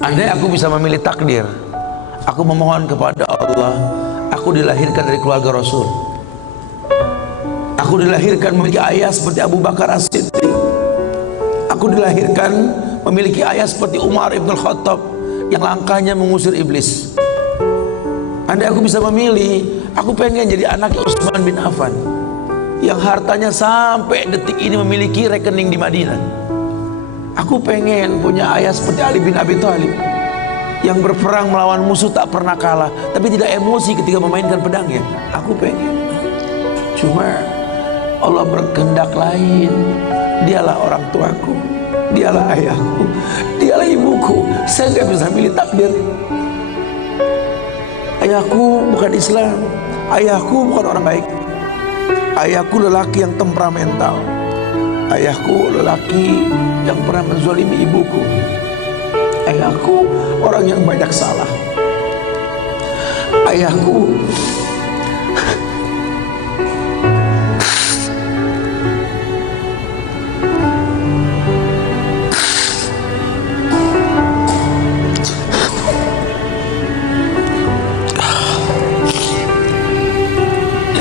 Andai aku bisa memilih takdir, aku memohon kepada Allah, aku dilahirkan dari keluarga Rasul. Aku dilahirkan memiliki ayah seperti Abu Bakar As-Siddiq. Aku dilahirkan memiliki ayah seperti Umar Ibn Khattab yang langkahnya mengusir iblis. Andai aku bisa memilih, aku pengen jadi anaknya Utsman bin Affan yang hartanya sampai detik ini memiliki rekening di Madinah. Aku pengen punya ayah seperti Ali bin Abi Thalib yang berperang melawan musuh tak pernah kalah, tapi tidak emosi ketika memainkan pedangnya. Aku pengen. Cuma Allah berkehendak lain. Dialah orang tuaku, dialah ayahku, dialah ibuku. Saya nggak bisa pilih takdir. Ayahku bukan Islam, ayahku bukan orang baik. Ayahku lelaki yang temperamental. Ayahku lelaki yang pernah menzalimi ibuku. Ayahku orang yang banyak salah. Ayahku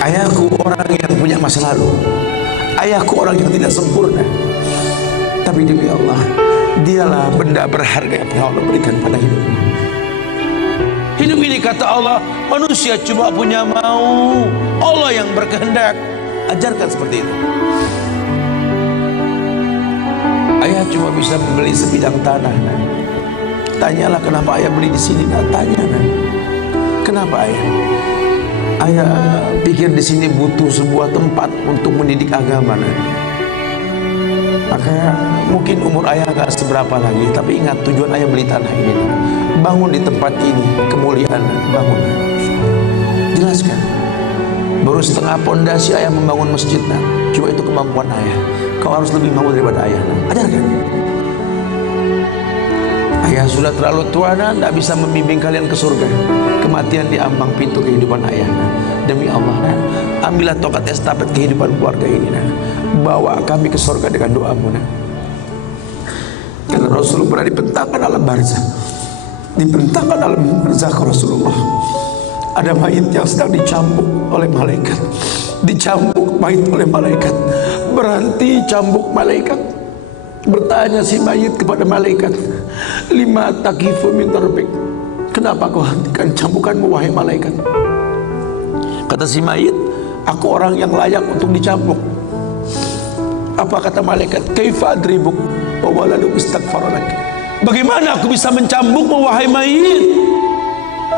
ayahku orang yang punya masa lalu. Ayahku orang yang tidak sempurna. Tapi demi Allah, dialah benda berharga yang Allah berikan pada hidupmu. Hidup ini kata Allah, manusia cuma punya mau, Allah yang berkehendak. Ajarkan seperti itu. Ayah cuma bisa membeli sebidang tanah. Nah. Tanyalah kenapa ayah beli di sini. Nah, tanya. Nah. Kenapa ayah? Ayah pikir di sini butuh sebuah tempat untuk mendidik agama. Nah. Maka mungkin umur ayah gak seberapa lagi, tapi ingat tujuan ayah beli tanah ini. Bangun di tempat ini kemuliaan. Bangun. Jelaskan. Baru setengah pondasi ayah membangun masjid. Nah. Cuma itu kemampuan ayah. Kau harus lebih mampu daripada ayah. Nah. Ajarkan. Ayah sudah terlalu tua, nah, tidak bisa membimbing kalian ke surga. Kematian di ambang pintu kehidupan ayah. Nah. Demi Allah, nah, ambillah tongkat estafet kehidupan keluarga ini. Nah. Bawa kami ke surga dengan doamu. Nah. Karena Rasulullah pernah dibentangkan alam barzah. Dibentangkan alam barzah ke Rasulullah. Ada mayit yang sedang dicambuk oleh malaikat. Dicambuk mayit oleh malaikat. Berhenti cambuk malaikat. Bertanya si mayit kepada malaikat, lima takifu min darbik, kenapa kau hentikan cambukanmu wahai malaikat? Kata si mayit, aku orang yang layak untuk dicambuk. Apa kata malaikat? Kaifa adribuk wa waladu istaghfaralak. Bagaimana aku bisa mencambukmu wahai mayit,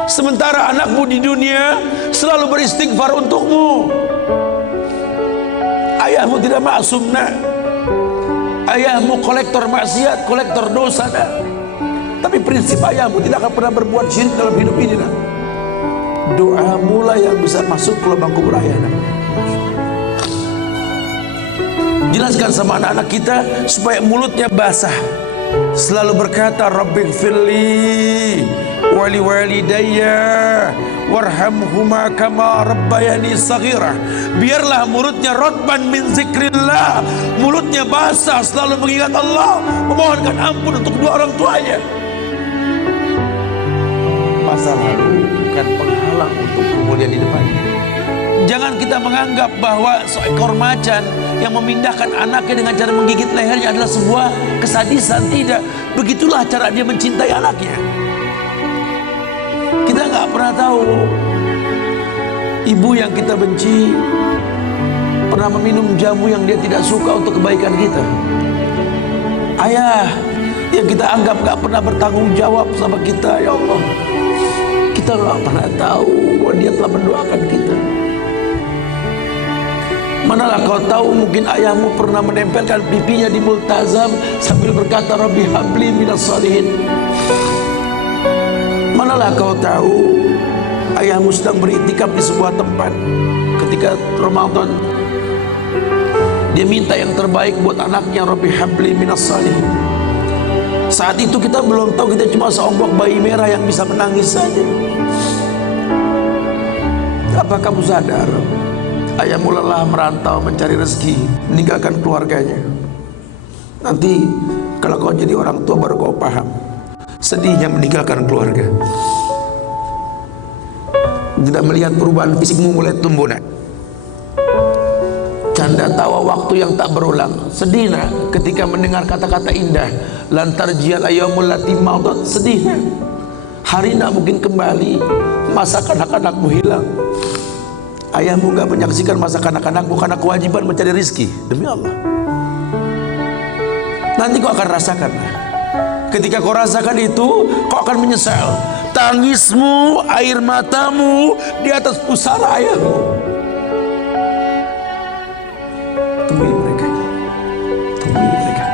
sementara anakmu di dunia selalu beristighfar untukmu? Ayahmu tidak maksum, nak. Ayahmu kolektor maksiat, kolektor dosa, nah. Tapi prinsip ayahmu tidak akan pernah berbuat syirik dalam hidup ini, nah. Doamu lah yang bisa masuk ke lubang kubur ayah, nah. Jelaskan sama anak-anak kita supaya mulutnya basah, selalu berkata Rabbighfirli wali walidayya warhamhuma kama rabbayani saghirah. Biarlah mulutnya rotban min zikrillah, mulutnya basah selalu mengingat Allah, memohonkan ampun untuk kedua orang tuanya. Masa lalu bukan penghalang untuk kemuliaan di depannya. Jangan kita menganggap bahwa seekor macan yang memindahkan anaknya dengan cara menggigit lehernya adalah sebuah kesadisan. Tidak, begitulah cara dia mencintai anaknya. Kita nggak pernah tahu ibu yang kita benci pernah meminum jamu yang dia tidak suka untuk kebaikan kita. Ayah yang kita anggap nggak pernah bertanggung jawab sama kita, ya Allah, kita nggak pernah tahu bahwa dia telah mendoakan kita. Manalah kau tahu mungkin ayahmu pernah menempelkan pipinya di multazam sambil berkata Rabbi habli minas salihin. Manalah kau tahu ayahmu sedang beriktikaf di sebuah tempat ketika Ramadan, dia minta yang terbaik buat anaknya, Rabbi habli minas salihin. Saat itu kita belum tahu, kita cuma seonggok bayi merah yang bisa menangis saja. Apa kamu sadar ayahmu lelah merantau mencari rezeki, meninggalkan keluarganya? Nanti kalau kau jadi orang tua baru kau paham. sedihnya meninggalkan keluarga. Tidak melihat perubahan fisikmu mulai tumbuh nak. Canda tawa waktu yang tak berulang. Sedih nak ketika mendengar kata-kata indah. Lantar jial ayyamul lati maudat. Sedih nak. Hari nak mungkin kembali. Masa kanak-kanakmu hilang. Ayahmu gak menyaksikan masa kanak-kanakmu karena kewajiban mencari rizki. Demi Allah. Nanti kau akan rasakan. Ketika kau rasakan itu, kau akan menyesal. Tangismu, air matamu di atas pusara ayahmu. Temui mereka. Temui mereka.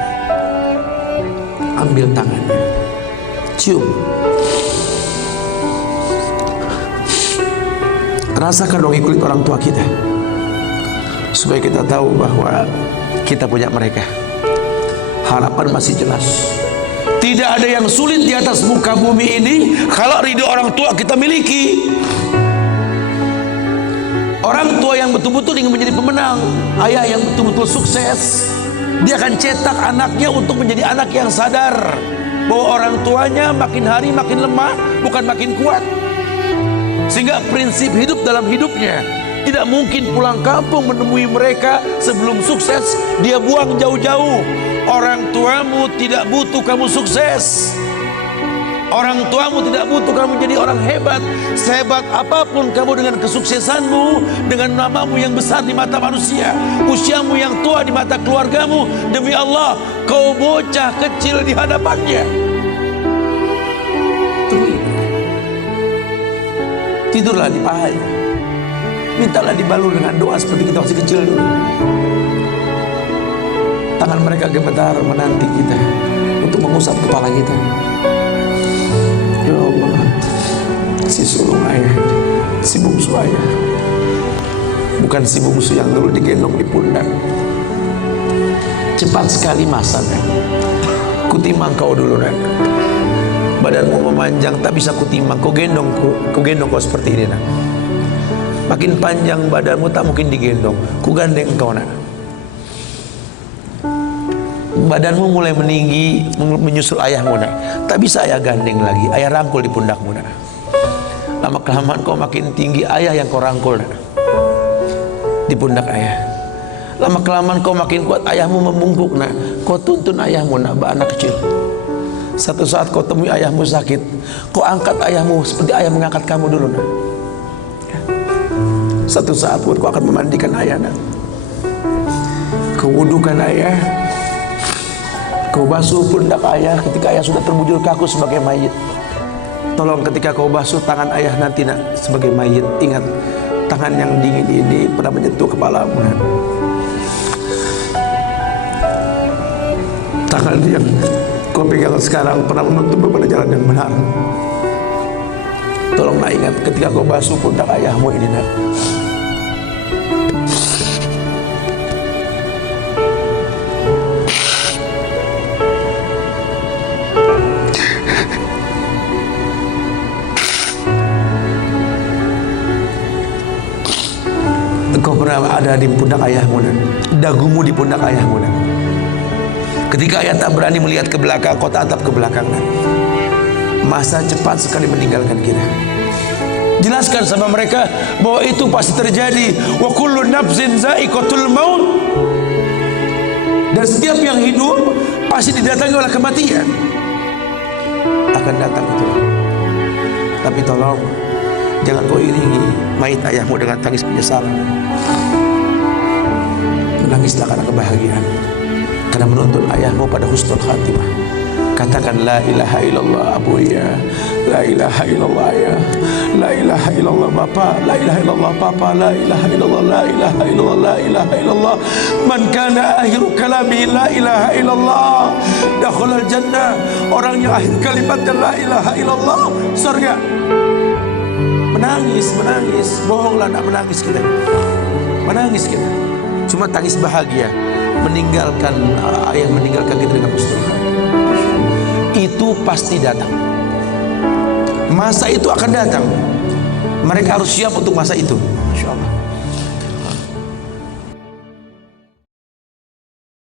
Ambil tangannya. Cium. Rasakan dong kulit orang tua kita, supaya kita tahu bahwa kita punya mereka. Harapan masih jelas. Tidak ada yang sulit di atas muka bumi ini kalau ridho orang tua kita miliki. Orang tua yang betul-betul ingin menjadi pemenang, ayah yang betul-betul sukses, dia akan cetak anaknya untuk menjadi anak yang sadar bahwa orang tuanya makin hari makin lemah, bukan makin kuat. Sehingga prinsip hidup dalam hidupnya tidak mungkin pulang kampung menemui mereka sebelum sukses. Dia buang jauh-jauh. Orang tuamu tidak butuh kamu sukses. Orang tuamu tidak butuh kamu jadi orang hebat. Sehebat apapun kamu dengan kesuksesanmu, dengan namamu yang besar di mata manusia, usiamu yang tua di mata keluargamu, demi Allah kau bocah kecil di hadapannya. Tidurlah di pahanya. Mintalah dibalur dengan doa seperti kita masih kecil dulu. Tangan mereka gemetar menanti kita untuk mengusap kepala kita. Ya Allah, si sulung ayah, si bungsu ayah, bukan si bungsu yang dulu digendong di pundak. Cepat sekali masanya. Kutimang kau dulu nak. Badanmu memanjang tak bisa kutimang. Kau gendong kau seperti ini nak. Makin panjang badanmu tak mungkin digendong. Ku gandeng kau nak. Badanmu mulai meninggi menyusul ayahmu nak. Tak bisa ayah gandeng lagi. Ayah rangkul di pundakmu nak. Lama kelamaan kau makin tinggi, ayah yang kau rangkul nak. Di pundak ayah. Lama kelamaan kau makin kuat, ayahmu membungkuk nak. Kau tuntun ayahmu nak, anak kecil. Satu saat kau temui ayahmu sakit, kau angkat ayahmu seperti ayah mengangkat kamu dulu nak. Satu saat pun kau akan memandikan ayah nak. Kau wudukan ayah, kau basuh pundak ayah ketika ayah sudah terbujur kaku sebagai mayit. Tolong ketika kau basuh tangan ayah nanti nak sebagai mayit, ingat tangan yang dingin ini pernah menyentuh kepalamu nak. Tangan yang kau pegang sekarang pernah menuntun pada jalan yang benar. Tolonglah ingat ketika kau basuh pundak ayahmu ini nak. Engkau pernah ada di pundak ayahmu nak. Dagumu di pundak ayahmu nak. Ketika ayah tak berani melihat ke belakang, kau tatap ke belakang nak. Masa cepat sekali meninggalkan kita. Jelaskan sama mereka bahwa itu pasti terjadi. Wa kullu nafsin za'iqatul maut. Dan setiap yang hidup pasti didatangi oleh kematian. Akan datang itu. Tapi tolong jangan kau iringi mayit ayahmu dengan tangis penyesalan. Menangislah karena kebahagiaan, karena menuntun ayahmu pada husnul khatimah. Katakan la ilaha illallah abuya, la ilaha illallah ayah, la ilaha illallah bapa, la ilaha illallah papa, la ilaha illallah, la ilaha illallah, la ilaha illallah. Man kana akhiru kalami la ilaha illallah dakhalal jannah. Orang yang akhir kalimatnya la ilaha illallah, surga. Menangis, bohonglah nak menangis kita. Menangis kita. Cuma tangis bahagia meninggalkan ayah meninggalkan kita dengan husnul khatimah. Itu pasti datang. Masa itu akan datang. Mereka harus siap untuk masa itu.